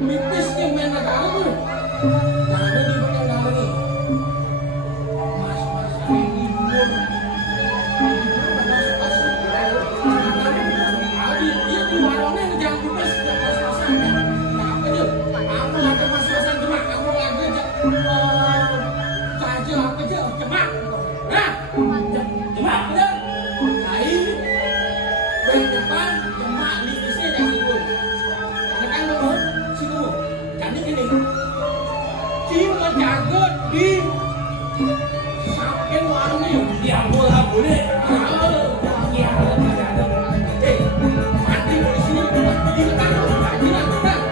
Mipis nih main negara tuh. Nah, ada di bagian negara nih. Mas ini libur. Dia di warungnya jangan mipis, jangan pas-pasan. Apa dia? Aku ada pas-pasan cuma aku lagi saja apa aja cepat. Nah, cepat bener. Nah ini baik depan cemak di sini ada sibuk. Tekan dulu, situ. Jadi gini, cuma jagot di samping warungnya. Ya boleh. Mati di sini, di depan dulu. Jadi kamu jangan.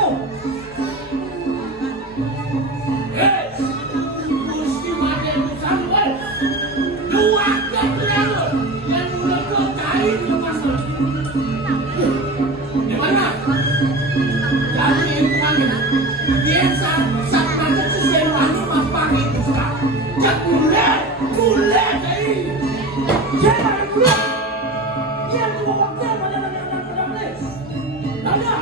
tuh. Gusti Made Tusan weh. Keluarga penyalu yang udah kecair ke pasar. Di mana? Jadi itu lagi. Biasa sama sesuatu mas pakai itu sekarang. Cakule dari. Siapa yang kulit? Dia yang bawa waktu pada anak-anak. Nada.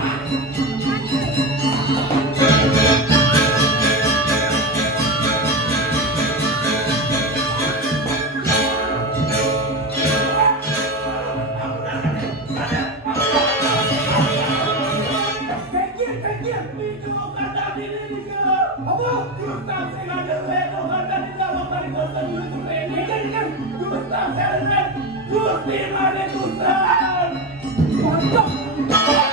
Gusti Made Tusan. Mantap.